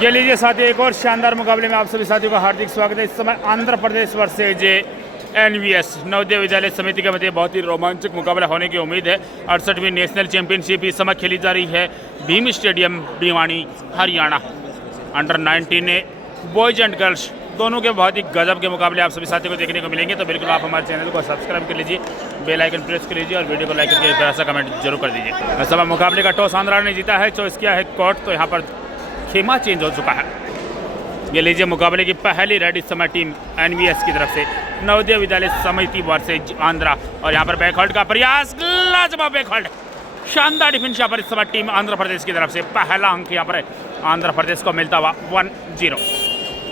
ये लीजिए साथियों, एक और शानदार मुकाबले में आप सभी साथियों का हार्दिक स्वागत है। इस समय आंध्र प्रदेश वर्सेज एनवीएस नवोदय विद्यालय समिति के मध्य बहुत ही रोमांचक मुकाबला होने की उम्मीद है। 68वीं नेशनल चैंपियनशिप इस समय खेली जा रही है Bhim stadium Bhiwani Haryana. Under 19 boys and girls दोनों के बहुत ही गजब के मुकाबले आप सभी साथियों को देखने को मिलेंगे। तो बिल्कुल आप हमारे चैनल को सब्सक्राइब कर लीजिए, बेल आइकन प्रेस कर लीजिए और वीडियो को लाइक करके प्यारा सा कमेंट जरूर कर दीजिए। इस समय मुकाबले का टॉस आंध्रा ने जीता है, चॉइस किया है कोर्ट, तो यहाँ पर खेमा चेंज हो चुका है। ये लीजिए मुकाबले की पहली रेड इस समय टीम एनवीएस की तरफ से नवोदय विद्यालय समिति वर्सेज आंध्रा। और यहाँ पर बैकहोल्ड का प्रयास, लाजवाब बैकहोल्ड, शानदार डिफेंस यहाँ पर इस समय टीम आंध्र प्रदेश की तरफ से। पहला अंक यहाँ पर आंध्र प्रदेश को मिलता हुआ 1-0।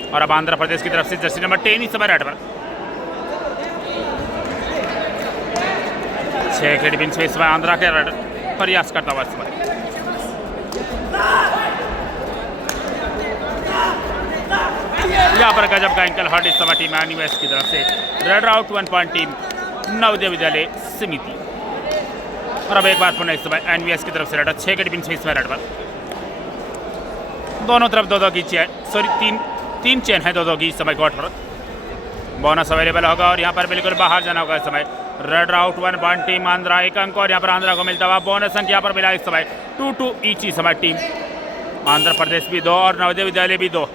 और अब आंध्र प्रदेश की तरफ से जर्सी नंबर 10 इस समय रेड पर 6 के डिफेंस में इस समय आंध्रा के रेड प्रयास करता हुआ इस समय। यहाँ पर गजब का एंकल हर्ट इस समय टीम एनवीएस की तरफ से। Raid out 1 point team Navodaya Vidyalaya समिति। और अब एक बार पुनः इस समय एनवीएस की तरफ से रेड 6 के डिफेंस में इस समय रेड पर दोनों तरफ दो की चेन, सॉरी तीन चेन है दो की इस समय कोर्ट पर। बोनस अवेलेबल होगा और यहाँ पर बिल्कुल बाहर जाना होगा इस समय। Raid out 1 point team Andhra, एक अंक और यहाँ पर आंध्रा को मिलता हुआ। बोनस अंक यहाँ पर मिला इस समय 2-2 ईच इस समय टीम आंध्र प्रदेश भी 2 और नवोदय विद्यालय भी 2।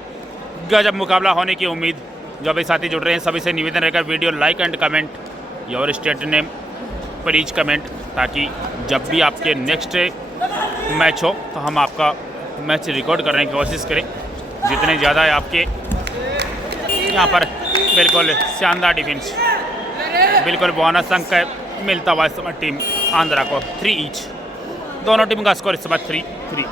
गजब मुकाबला होने की उम्मीद। जो भी साथी जुड़ रहे हैं सभी से निवेदन रहेगा, video like and comment your state name please comment, ताकि जब भी आपके नेक्स्ट मैच हो तो हम आपका मैच रिकॉर्ड करने की कोशिश करें। जितने ज़्यादा है आपके यहाँ पर बिल्कुल शानदार डिफेंस, बिल्कुल बोनस अंक मिलता हुआ इस समय टीम आंध्रा को 3 ईच। दोनों टीम का स्कोर इस समय 3-3।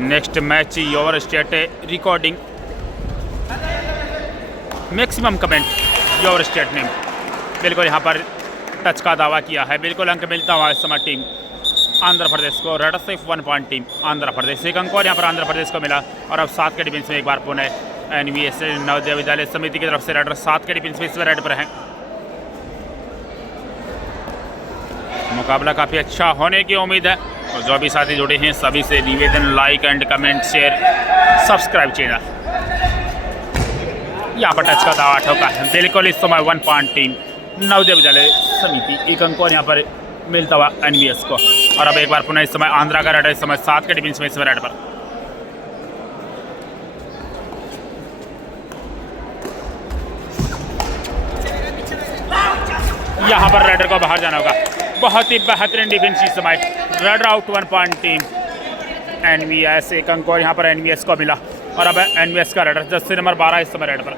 Next match your state recording, maximum comment your state name. बिल्कुल यहाँ पर टच का दावा किया है, बिल्कुल अंक मिलता हुआ इस समय टीम आंध्र प्रदेश को। रेड सिर्फ 1 पॉइंट टीम आंध्र प्रदेश, एक अंक और यहाँ पर आंध्र प्रदेश को मिला। और अब 7 के डिफेंस में एक बार पुनः एनवीएस नवोदय विद्यालय समिति की तरफ से रेड 7 के डिफेंस में इस रेड पर है। मुकाबला काफ़ी अच्छा होने की उम्मीद है। और जो भी साथी जुड़े हैं सभी से निवेदन, like and comment share subscribe channel. यहाँ पर टच का दावा ठोका है, बिल्कुल इस समय 1 पॉइंट टीम नवोदय विद्यालय समिति, एक अंक और यहाँ पर मिलता हुआ एनवीएस को। और अब एक बार पुनः इस समय आंध्रा का रेड है, इस समय 7 के डिफेंस में इस समय रेड पर यहाँ पर रेडर को बाहर जाना होगा। बहुत ही बेहतरीन डिफेंस इस समय। Raid out 1 point team NVS, एक अंक और यहाँ पर एनवीएस को मिला। और अब एनवीएस का रेडर जर्सी नंबर 12 इस समय रेड पर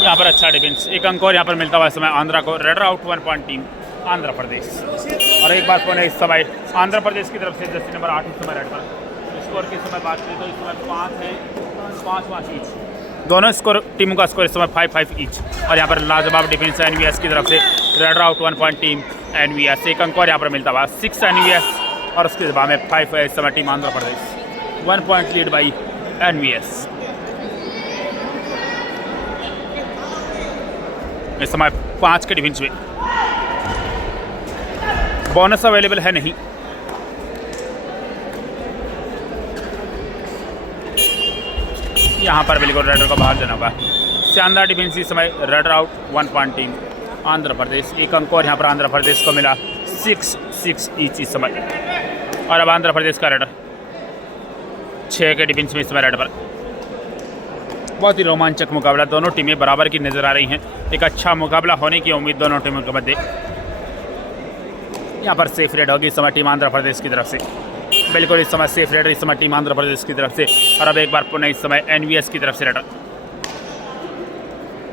यहाँ पर अच्छा डिफेंस, एक अंक और यहाँ पर मिलता हुआ इस समय आंध्रा को। Raid out 1 point team Andhra Pradesh. और एक बार पुनः इस समय आंध्र प्रदेश की तरफ से जर्सी नंबर 8 इस समय रेड पर। स्कोर की समय बात करें तो इस समय 5 है, 5-5 ईच। दोनों स्कोर टीमों का स्कोर इस समय 5-5 ईच। और यहाँ पर लाजवाब डिफेंस एनवीएस की तरफ से। Raid out 1 point team NVS, एक अंक और यहाँ पर मिलता हुआ 6 एनवीएस और उसके बाद में 5 है इस समय team Andhra Pradesh. 1 point lead by NVS. इस समय 5 के डिफेंस में बोनस अवेलेबल है नहीं। यहाँ पर बिल्कुल रेडर को बाहर जाना होगा। शानदार डिफेंस इस समय। Raid out 1 point team Andhra Pradesh, एक अंक और यहाँ पर आंध्र प्रदेश को मिला 6-6 ईच इस समय। और अब आंध्र प्रदेश का रेडर 6 के डिफेंस में इस समय रेड पर। बहुत ही रोमांचक मुकाबला, दोनों टीमें बराबर की नजर आ रही हैं। एक अच्छा मुकाबला होने की उम्मीद दोनों टीमों के मध्य। यहाँ पर सेफ रेड होगी इस समय टीम आंध्र प्रदेश की तरफ से। बिल्कुल इस समय सेफ रेड इस समय टीम आंध्र प्रदेश की तरफ से। और अब एक बार पुनः इस समय एनवीएस की तरफ से रेडर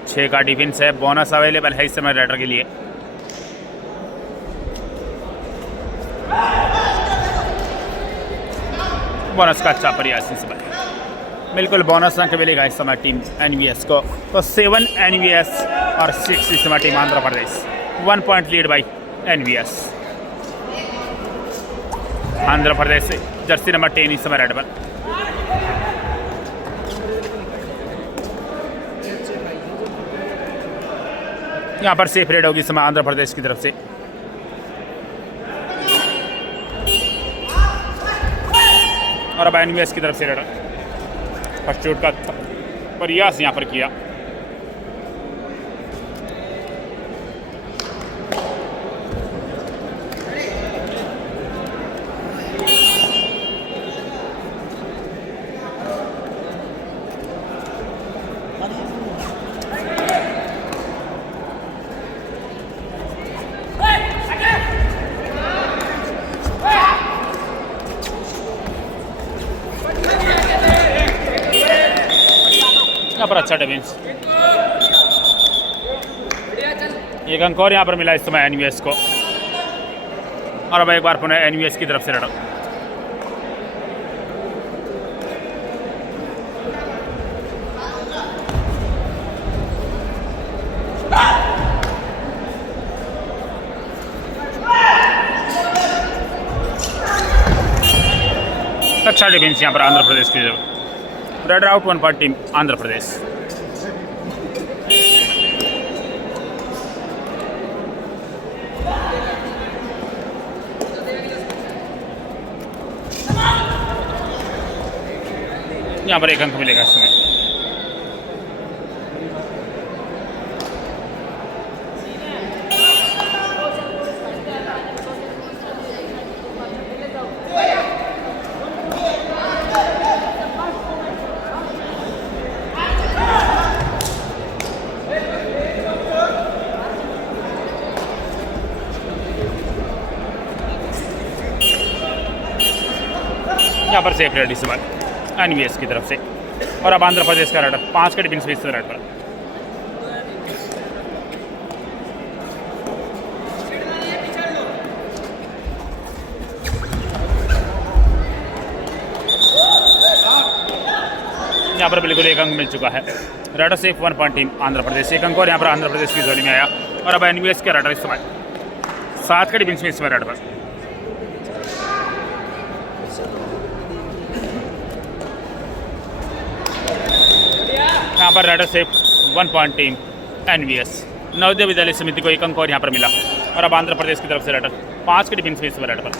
6 का डिफेंस है, बोनस अवेलेबल है इस समय रेडर के लिए। बोनस का अच्छा प्रयास इस समय, बिल्कुल बोनस अंक मिलेगा इस समय टीम एनवीएस को। तो 7 एनवीएस और 6 इस समय team Andhra Pradesh. 1 point lead by NVS। Andhra Pradesh से जर्सी नंबर 10 इस समय रेड पर। यहाँ पर सेफ रेड होगी इस समय आंध्र प्रदेश की तरफ से। और अब NVS की तरफ से रेड फर्स्ट शॉट का प्रयास यहाँ पर किया। यहाँ पर अच्छा डिफेंस, एक अंक और यहाँ पर मिला इस समय NVS को। और अब एक बार पुनः NVS की तरफ से लड़ा। अच्छा डिफेंस यहाँ पर आंध्र प्रदेश की तरफ। Raid out 1 point team Andhra Pradesh. यहाँ पर एक अंक मिलेगा इस समय। यहाँ पर सेफ रेड इस बार NVS की तरफ से। और अब आंध्र प्रदेश का रेडर 5 के डिफेंस इस रेड पर। यहाँ पर बिल्कुल एक अंक मिल चुका है। Raider safe 1 point team Andhra Pradesh. एक अंक और यहाँ पर आंध्र प्रदेश की जोड़ी में आया। और अब NVS का रेडर इस समय 7 के डिफेंस में इस रेड पर। यहाँ पर raider safe 1 point team NVS। Navodaya Vidyalaya समिति को एक अंक और यहाँ पर मिला। और अब आंध्र प्रदेश की तरफ से रेडर 5 के डिफेंस में इस रेड पर।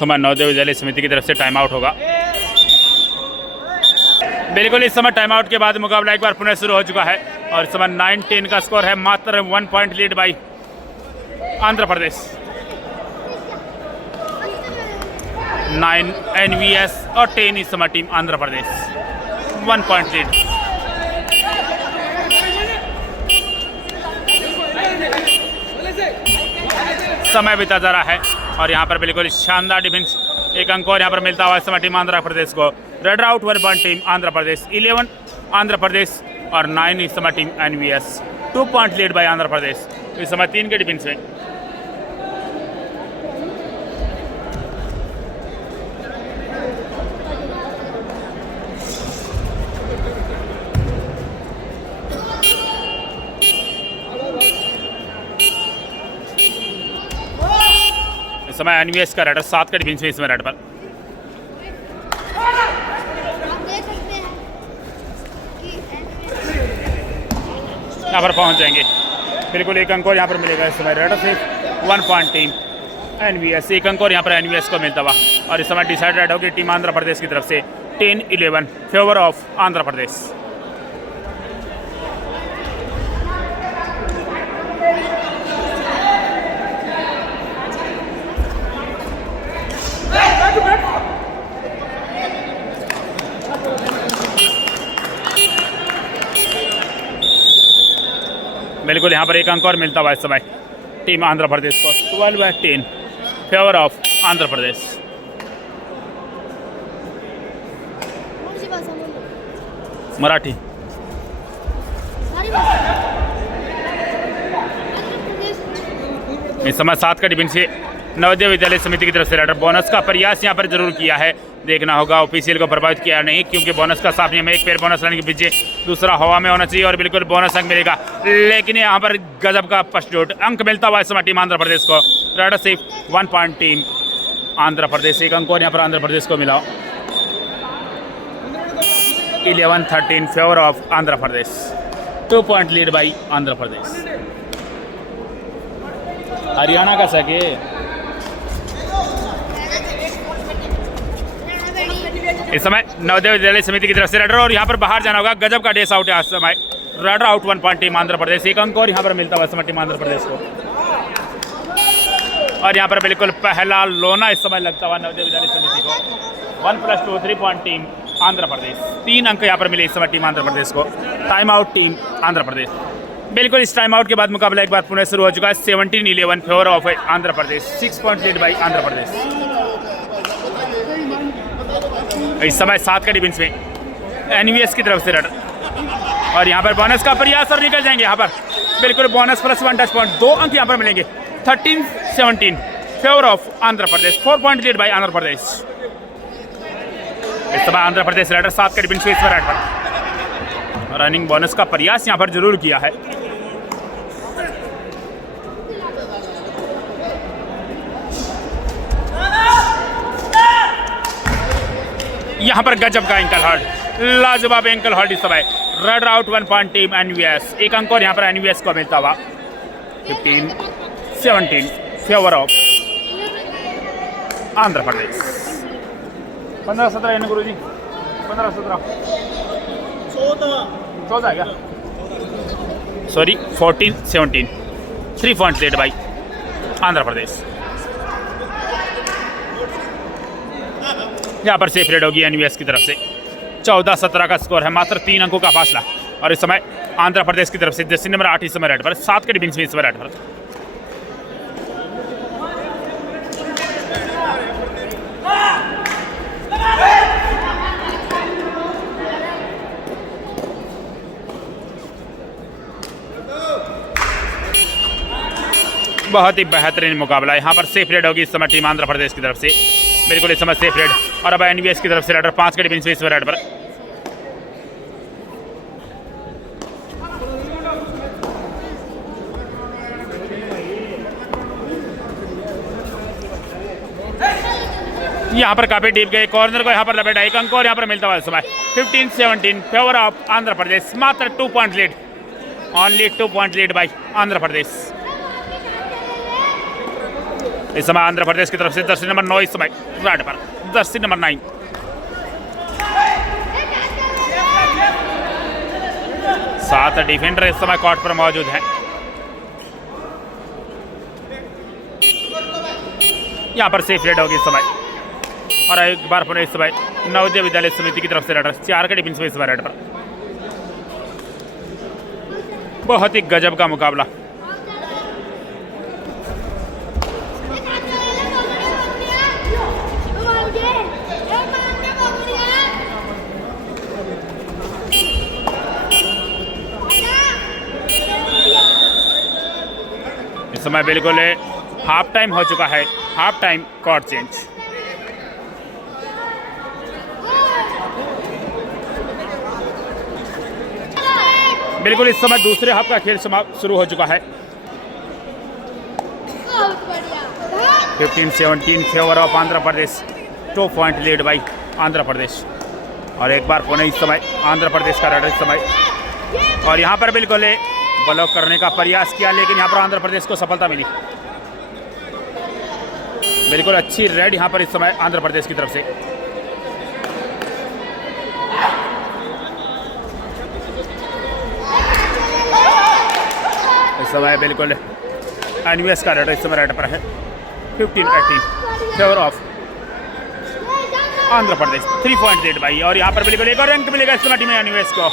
समय नवोदय विद्यालय समिति की तरफ से टाइम आउट होगा। बिल्कुल इस समय टाइम आउट के बाद मुकाबला एक बार पुनः शुरू हो चुका है। और इस समय 9-10 का स्कोर है। मात्र 1 point lead by Andhra Pradesh. 9 NVS और 10 इस समय team Andhra Pradesh. 1 point lead. समय बीता जा रहा है और यहाँ पर बिल्कुल शानदार डिफेंस। एक अंक और यहाँ पर मिलता हुआ इस समय टीम आंध्र प्रदेश को। Raid out 1 point team Andhra Pradesh. 11 Andhra Pradesh और 9 इस समय team NVS। 2 point lead by Andhra Pradesh. इस समय 3 के डिफेंस में। इस समय NVS का रेडर 7 का डिफेंस में इसमें रेड पर। यहाँ पर पहुंच जाएंगे बिल्कुल 1 अंक और यहाँ पर मिलेगा इस समय रेडर से 1 पॉइंट टीम NVS, 1 अंक और यहाँ पर NVS को मिलता हुआ। और इस समय डिसाइडेड होगी टीम आंध्र प्रदेश की तरफ से 10-11 फेवर ऑफ आंध्र प्रदेश। बिल्कुल यहाँ पर 1 अंक और मिलता हुआ इस समय टीम आंध्र प्रदेश को 12-10 फेवर ऑफ आंध्र प्रदेश। मराठी इस समय 7 का डिफेंस से नवोदय विद्यालय समिति की तरफ से रेडर बोनस का प्रयास यहाँ पर जरूर किया है। देखना होगा ऑफिशियल को प्रभावित किया नहीं, क्योंकि बोनस का साफ नियम है 1 पैर बोनस लाने के पीछे, दूसरा हवा में होना चाहिए और बिल्कुल बोनस अंक मिलेगा। लेकिन यहाँ पर गजब का फर्स्ट अंक मिलता हुआ इस समय टीम आंध्र प्रदेश को। रेडर सिर्फ 1 पॉइंट टीम आंध्र प्रदेश, 1 अंक और यहाँ पर आंध्र प्रदेश को मिला। 11-13 favour of Andhra Pradesh, 2 point lead by Andhra Pradesh. Haryana का सके इस समय नवोदय विद्यालय समिति की तरफ से रेडर और यहाँ पर बाहर जाना होगा। गजब का डेस आउट है इस समय, raider out 1 point team Andhra Pradesh, 1 अंक और यहाँ पर मिलता हुआ इस समय टीम आंध्र प्रदेश को। और यहाँ पर बिल्कुल पहला लोना इस समय लगता हुआ नवोदय विद्यालय समिति को। 1+2 3 पॉइंट टीम आंध्र प्रदेश, 3 अंक यहाँ पर मिले इस समय टीम आंध्र प्रदेश को। टाइम आउट टीम आंध्र प्रदेश। बिल्कुल इस टाइम आउट के बाद मुकाबला एक बार पुनः शुरू हो चुका है। 17-11 favour of Andhra Pradesh, 6 point lead by Andhra Pradesh. इस समय 7 का डिफेंस में NVS की तरफ से रेडर और यहाँ पर बोनस का प्रयास और निकल जाएंगे। यहाँ पर बिल्कुल बोनस +1 टच पॉइंट, 2 अंक यहाँ पर मिलेंगे। 13-17 favour of Andhra Pradesh, 4 point lead by Andhra Pradesh. इस समय आंध्र प्रदेश रेडर 7 का डिफेंस में इस पर रनिंग बोनस का प्रयास यहाँ पर जरूर किया है। यहाँ पर गजब का एंकल हॉल्ड, लाजवाब एंकल हॉल्ड इस समय। Raider out 1 point team NVS, 1 अंक और यहाँ पर NVS को मिलता हुआ। 15-17 फेवर ऑफ आंध्र प्रदेश। 15-17 है गुरु जी, 15-17 14 क्या, sorry 14-17 3 point lead by Andhra Pradesh. यहाँ पर सेफ रेड होगी NVS की तरफ से। 14-17 का स्कोर है, मात्र 3 अंकों का फासला। और इस समय आंध्र प्रदेश की तरफ से जर्सी नंबर 8 इस समय रेड पर, 7 के डिफेंस में इस समय रेड पर। बहुत ही बेहतरीन मुकाबला। यहाँ पर सेफ रेड होगी इस समय टीम आंध्र प्रदेश की तरफ से। बिल्कुल इस समय सेफ रेड और अब NVS की तरफ से रेडर 5 के डिफेंस में इस रेड पर। यहाँ पर काफी डीप गए, कॉर्नर को यहाँ पर लपेटा, 1 अंक और यहाँ पर मिलता हुआ इस समय। 15-17 फेवर ऑफ आंध्र प्रदेश, मात्र 2 point lead, only 2 point lead by Andhra Pradesh. इस समय आंध्र प्रदेश की तरफ से जर्सी नंबर 9 इस समय रेड पर, जर्सी नंबर 9। सात डिफेंडर इस समय कोर्ट पर मौजूद हैं। यहाँ पर सेफ रेड होगी इस समय और एक बार पुनः इस समय नवोदय विद्यालय समिति की तरफ से रेडर 4 के डिफेंस में इस समय रेड पर। बहुत ही गजब का मुकाबला। इस समय बिल्कुल हाफ टाइम हो चुका है, हाफ टाइम कोर्ट चेंज। बिल्कुल इस समय दूसरे हाफ का खेल शुरू हो चुका है। 15-17 favour of Andhra Pradesh, 2 point lead by Andhra Pradesh. और एक बार पुनः इस समय आंध्र प्रदेश का रेडर इस समय और यहाँ पर बिल्कुल ब्लॉक करने का प्रयास किया, लेकिन यहाँ पर आंध्र प्रदेश को सफलता मिली। बिल्कुल अच्छी रेड यहाँ पर इस समय आंध्र प्रदेश की तरफ से। इस समय बिल्कुल एनवीएस का रेड इस समय रेड पर है 15-18 favour of Andhra Pradesh. 3 point lead भाई, और यहाँ पर बिल्कुल एक और रैंक मिलेगा इस समय टीम एनवीएस को।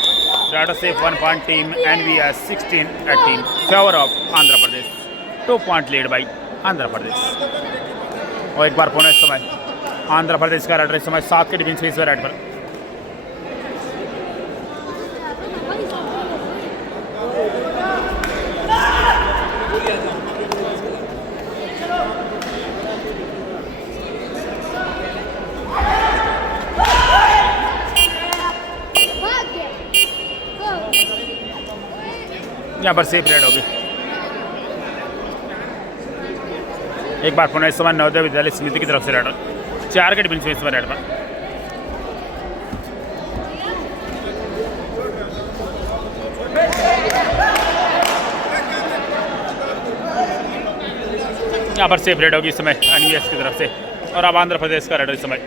रेड से 1 point team NVS 16-18 favour of Andhra Pradesh. 2 point lead by Andhra Pradesh. और एक बार पुनः इस समय आंध्र प्रदेश का रेड इस समय 7 के डिफेंस फेस रेड पर। यहाँ पर सेफ रेड होगी। एक बार पुनः इस समय नवोदय विद्यालय समिति की तरफ से रेड 4 के डिफेंस फेस रेड पर। यहाँ पर सेफ रेड होगी इस समय एनवीएस की तरफ से। और अब आंध्र प्रदेश का रेड इस समय।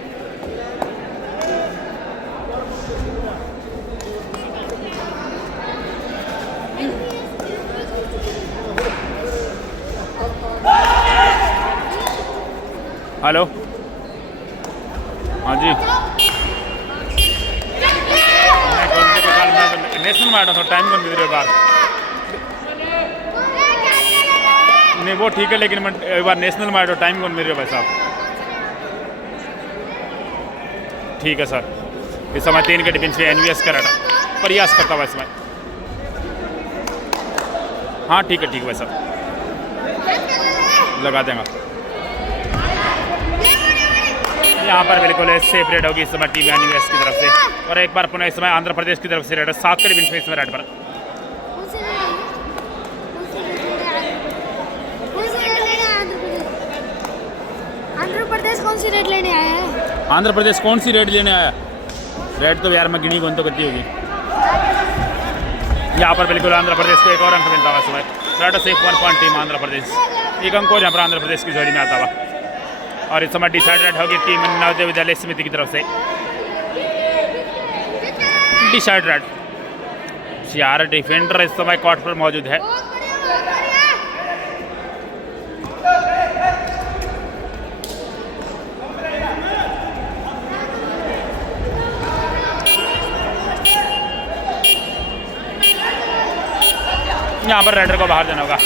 हेलो, हाँ जी, नेशनल मैडम थोड़ा टाइम कौन दे बार नहीं वो ठीक है, लेकिन मैं एक बार नेशनल मैडम टाइम कौन मेरे भाई साहब। ठीक है सर, इस समय 3 के डिफेंस में एनवीएस का रेड प्रयास करता हुआ इस समय। हाँ ठीक है भाई साहब, लगा देंगे। यहाँ पर बिल्कुल सेफ रेड होगी इस समय टीम एनवीएस की तरफ से। और एक बार पुनः इस समय आंध्र प्रदेश की तरफ से रेड 7 के डिफेंस में इस समय रेड पर। आंध्र प्रदेश कौन सी रेड लेने आया है? आंध्र प्रदेश कौन सी रेड लेने आया? रेड तो यार मैं गिनी कौन तो करती होगी। यहाँ पर बिल्कुल आंध्र प्रदेश को एक और अंक मिलता हुआ समय। रेड से 1 पॉइंट टीम आंध्र प्रदेश, एक अंक और यहाँ पर आंध्र प्रदेश की जोड़ी में आता हुआ। और इस समय डिसाइडेड होगी टीम नवोदय विद्यालय समिति की तरफ से। डिसाइडेड 4 डिफेंडर इस समय कोर्ट पर मौजूद है। यहाँ पर रेडर को बाहर जाना होगा।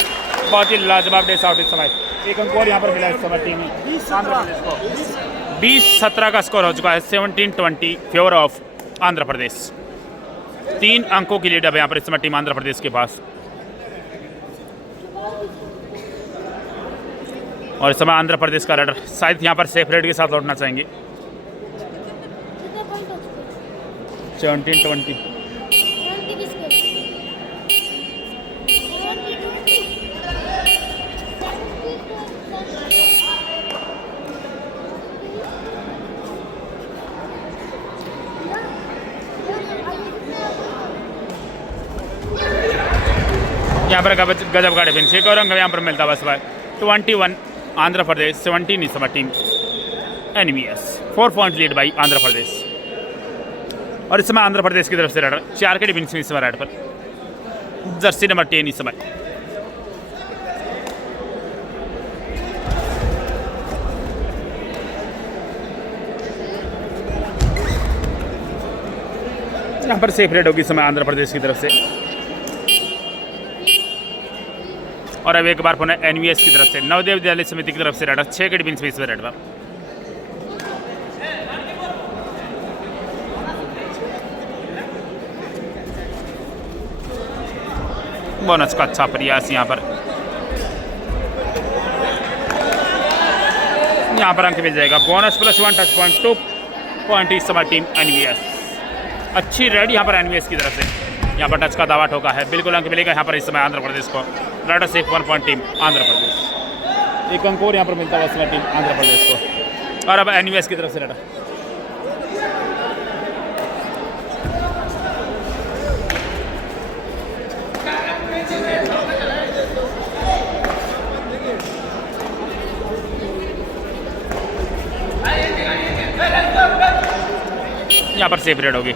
बहुत ही लाजवाब डेस आउट इस समय। एक अंक और यहाँ पर मिला इस समय टीम आंध्र प्रदेश को। 20-17 का स्कोर हो चुका है। 17-20 फेवर ऑफ आंध्र प्रदेश। 3 अंकों की लीड है यहाँ पर इस समय टीम आंध्र प्रदेश के पास। और इस समय आंध्र प्रदेश का रेडर शायद यहाँ पर सेफ रेड के साथ लौटना चाहेंगे। 17-20 यहाँ पर गजब का डिफेंस। एक और अंक यहाँ पर मिलता बस भाई। 21 आंध्र प्रदेश 17 इस समय team NVS. 4 point lead by Andhra Pradesh. और इस समय आंध्र प्रदेश की तरफ से रेडर 4 के डिफेंस में इस समय रेड पर। जर्सी नंबर 10 इस समय। यहाँ पर सेफ रेड होगी इस समय आंध्र प्रदेश की तरफ से। और अब एक बार पुनः एनवीएस की तरफ से नवोदय विद्यालय समिति की तरफ से रेड 6 के डिफेंस में इस रेड पर। बोनस का अच्छा प्रयास यहाँ पर अंक मिल जाएगा। बोनस +1 टच पॉइंट 2 पॉइंट इस समय टीम एनवीएस। अच्छी रेड यहाँ पर एनवीएस की तरफ से। यहाँ पर टच का दावा ठोका है। बिल्कुल अंक मिलेगा यहाँ पर इस समय आंध्र प्रदेश को। रेड से 1 पॉइंट टीम आंध्र प्रदेश। एक अंक और यहाँ पर मिलता है इस समय टीम आंध्र प्रदेश को। और अब एनवीएस की तरफ से रेड। यहाँ पर सेफ रेड होगी।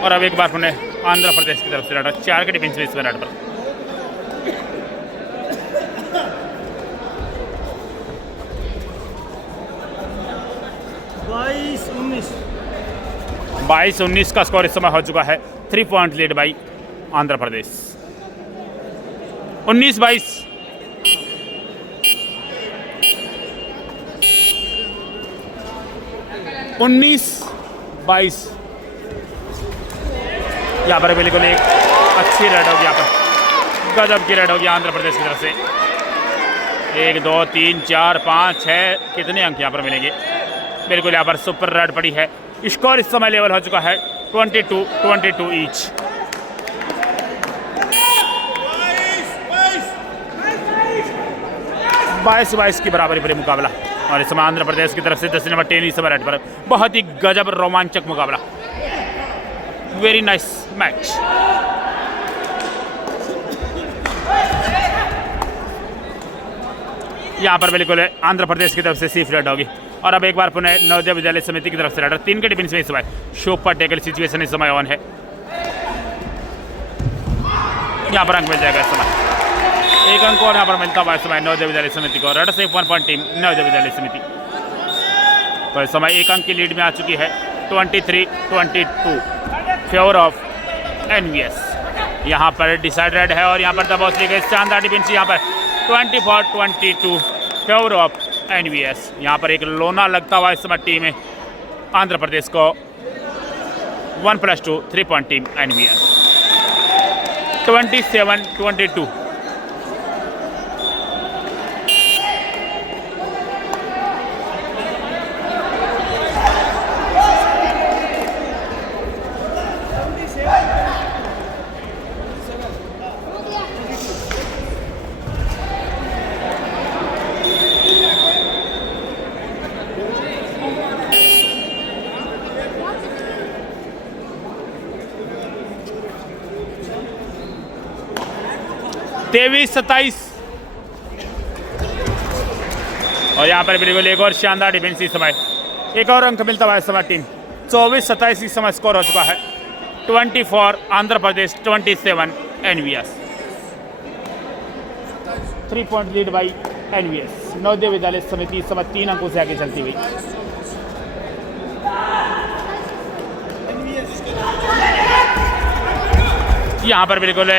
और अब एक बार पुनः आंध्र प्रदेश की तरफ से रेड, 4 के डिफेंस में इसमें रेड पर। बाईस 19 का स्कोर इस समय हो चुका है। 3 पॉइंट लीड बाई आंध्र प्रदेश। 19-22। यहाँ पर बिल्कुल एक अच्छी रेड होगी, यहाँ पर गजब की रेड होगी आंध्र प्रदेश की तरफ से। 1 2 3 4 5 6 कितने अंक यहाँ पर मिलेंगे? बिल्कुल यहाँ पर सुपर रेड पड़ी है। स्कोर इस समय लेवल हो चुका है 22-22 ईच। बाईस की बराबरी पर मुकाबला। और इस समय आंध्र प्रदेश की तरफ से 10 नंबर 10 इस समय रेड पर। बहुत ही गजब रोमांचक मुकाबला। Very nice match. यहाँ पर बिल्कुल आंध्र प्रदेश की तरफ से सेफ रेड होगी। और अब एक बार पुनः नवोदय विद्यालय समिति की तरफ से रेडर। 3 के डिफेंस में इस समय शो पर टेकल सिचुएशन इस समय ऑन है। यहाँ पर अंक मिल जाएगा इस समय। 1 अंक और यहाँ पर मिलता हुआ इस समय नवोदय विद्यालय समिति को। रेडर से 1 पॉइंट टीम नवोदय विद्यालय समिति। तो इस समय 1 अंक की लीड में आ चुकी है। 23-22 फेवर ऑफ NVS। यहाँ पर डिसाइडेड है और यहाँ पर दबाव ली गई शानदार डिफेंस। यहाँ पर 24-22 फेवर ऑफ NVS। यहाँ पर एक लोना लगता हुआ इस समय टीम है आंध्र प्रदेश को। 1+2 3 पॉइंट टीम NVS। 27-22। तेईस 27। और यहाँ पर बिल्कुल एक और शानदार डिफेंस इस समय। एक और अंक मिलता हुआ इस समय टीम। 24-27 इस समय स्कोर हो चुका है। 24 Andhra Pradesh 27 NVS। 3 point lead by NVS। Navodaya Vidyalaya समिति इस समय 3 अंकों से आगे चलती हुई। यहाँ पर बिल्कुल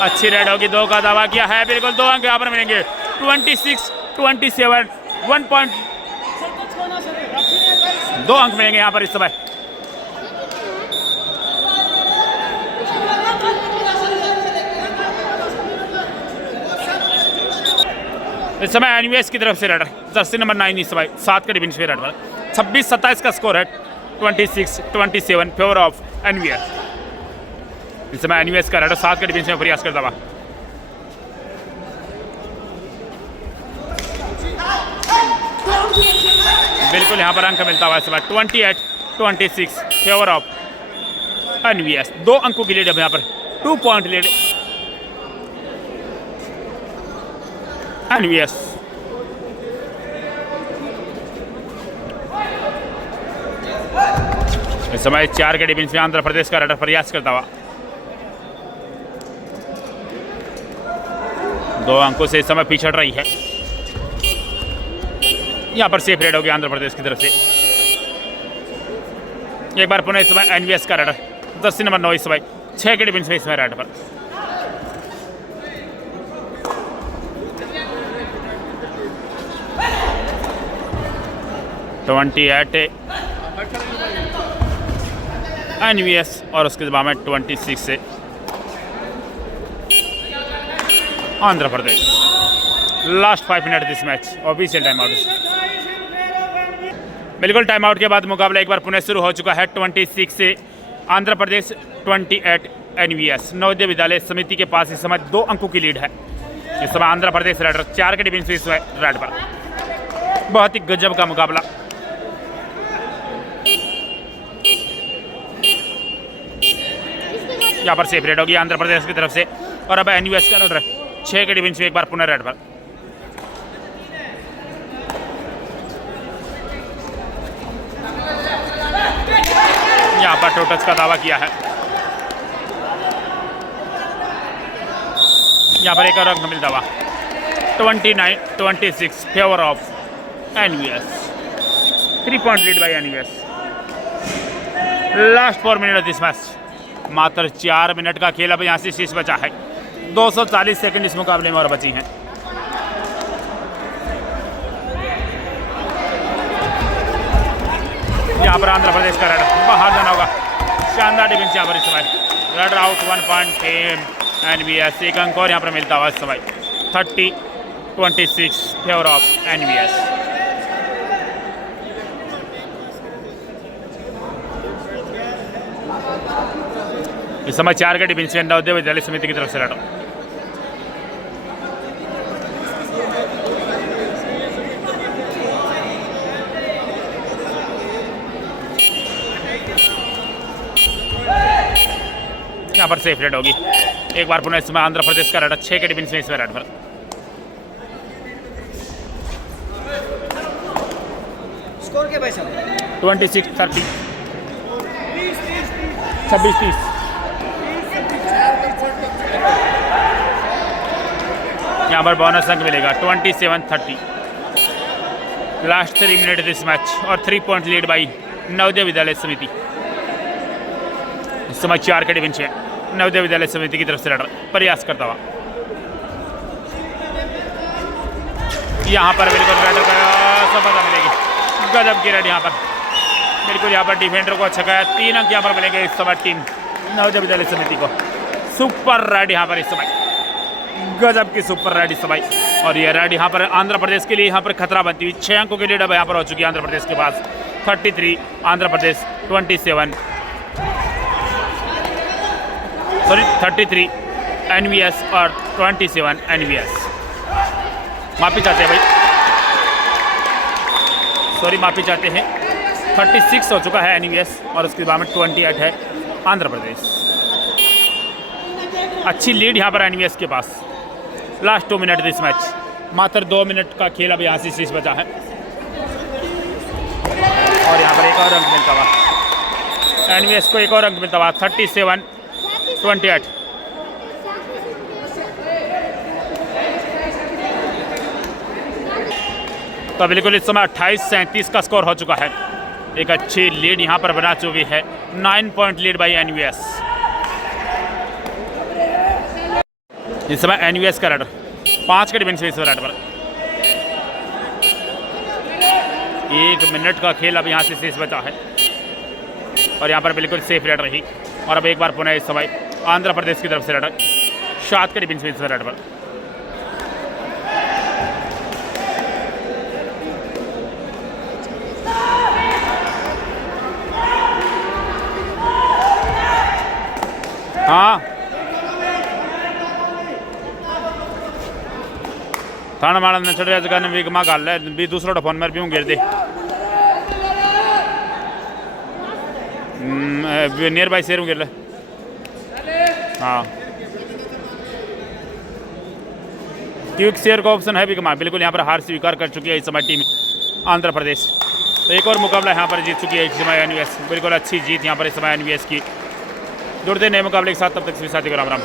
अच्छी रेड होगी। 2 का दावा किया है। बिल्कुल 2 अंक यहाँ पर मिलेंगे। 26-27 1 पॉइंट 2 अंक मिलेंगे यहाँ पर इस समय। इस समय NVS की तरफ से रेडर जर्सी नंबर 9 इस समय 7 के डिफेंस पे रेड पर। 26-27 का स्कोर है। 26-27 फेवर ऑफ NVS। इस समय NVS का रेडर 7 के डिफेंस में प्रयास करता हुआ। बिल्कुल यहाँ पर अंक मिलता हुआ इस समय। 28-26 फेवर ऑफ NVS। 2 अंकों की लीड है यहाँ पर। 2 पॉइंट लीड NVS। इस समय 4 के डिफेंस में आंध्र प्रदेश का रेडर प्रयास करता हुआ। 2 अंकों से इस समय पीछे हट रही है। यहाँ पर सेफ रेड होगी आंध्र प्रदेश की तरफ से। एक बार पुनः इस समय NVS का रेडर जर्सी नंबर 9 इस समय 6 के डिफेंस में इस समय रेड पर। NVS और उसके बाद में 26 से Andhra Pradesh. Last 5 minute this match. Official time out. बिल्कुल टाइम आउट के बाद मुकाबला एक बार पुनः शुरू हो चुका है। 26 से आंध्र प्रदेश 28 NVS। नवोदय विद्यालय समिति के पास इस समय 2 अंकों की लीड है। इस समय आंध्र प्रदेश रेडर 4 के डिफेंस इस समय रेड पर। बहुत ही गजब का मुकाबला। यहाँ पर सेफ रेड होगी आंध्र प्रदेश की तरफ से। और अब NVS का रेडर 6 के डिफेंस में एक बार पुनः रेड पर। यहाँ पर टू टच का दावा किया है। यहाँ पर एक और अंक मिलता हुआ 29-26 favour of NVS. 3 point lead by NVS. Last 4 minute of this match. मात्र 4 मिनट का खेल अब यहाँ से शेष बचा है। 240 सेकंड इस मुकाबले में और बची हैं। यहाँ पर आंध्र प्रदेश का रन बाहर जाना होगा। शानदार डिफेंस यहाँ पर इस समय। Run out 1 point team NVS. एक अंक और यहाँ पर मिलता हुआ इस समय। 30-26 फेवर ऑफ एनवीएस। इस समय 4 के डिफेंस नवोदय विद्यालय समिति की तरफ से रन। यहाँ पर सेफ रेड होगी। एक बार पुनः इसमें आंध्र प्रदेश का रन 6 के डिफेंस में इसमें रन पर। स्कोर के भाई साहब 26-30 26-30। यहाँ पर बोनस अंक मिलेगा 27-30। लास्ट 3 मिनट दिस मैच और 3 point lead by Navodaya Vidyalaya समिति। इस समय 4 के डिफेंस है नवोदय विद्यालय समिति की तरफ से लड़ प्रयास करता हुआ। यहाँ पर बिल्कुल रेड सफलता मिलेगी। गजब की रेड यहाँ पर बिल्कुल। यहाँ पर डिफेंडर को अच्छा किया। 3 अंक यहाँ पर मिलेंगे इस समय टीम नवोदय विद्यालय समिति को। सुपर रेड यहाँ पर इस समय। गजब की सुपर रेड इस समय। और ये रेड यहाँ पर आंध्र प्रदेश के लिए यहाँ पर खतरा बनती हुई 6 अंकों की लीड अब यहाँ पर हो चुकी है आंध्र प्रदेश के पास। 33 आंध्र प्रदेश 27 33 एनवीएस और 27 एनवीएस। माफी चाहते हैं भाई, सॉरी माफी चाहते हैं। 36 हो चुका है एनवीएस और उसके बाद में 28 है आंध्र प्रदेश। अच्छी लीड यहाँ पर एनवीएस के पास। Last 2 minute this match. मात्र 2 मिनट का खेल अब यहाँ से शेष बचा है और यहाँ पर एक और अंक मिलता हुआ एनवीएस को। एक और अंक मिलता हुआ 37-28। तो बिल्कुल इस समय 28-37 का स्कोर हो चुका है। एक अच्छी लीड यहाँ पर बना चुकी है। 9 पॉइंट लीड बाई एनवीएस। इस समय एनवीएस का रन 5 के डिफेंस में इस रन पर। 1 मिनट का खेल अब यहाँ से शेष बचा है और यहाँ पर बिल्कुल सेफ रेड रही। और अब एक बार पुनः इस समय आंध्र प्रदेश की तरफ से रन 7 के डिफेंस में इस रन पर। हाँ थाना माड़ा ने चढ़ जगह वीक माँ गल है भी दूसरा फोन मेरे भी गिर दे नियर बाई शेर गिर ले। हाँ क्विक शेयर का ऑप्शन है भी कमा। बिल्कुल यहाँ पर हार स्वीकार कर चुकी है इस समय टीम आंध्र प्रदेश। तो एक और मुकाबला यहाँ पर जीत चुकी है इस समय एनवीएस। बिल्कुल अच्छी जीत यहाँ पर इस समय एनवीएस की। जुड़ते नए मुकाबले के साथ, तब तक सभी साथी को राम राम।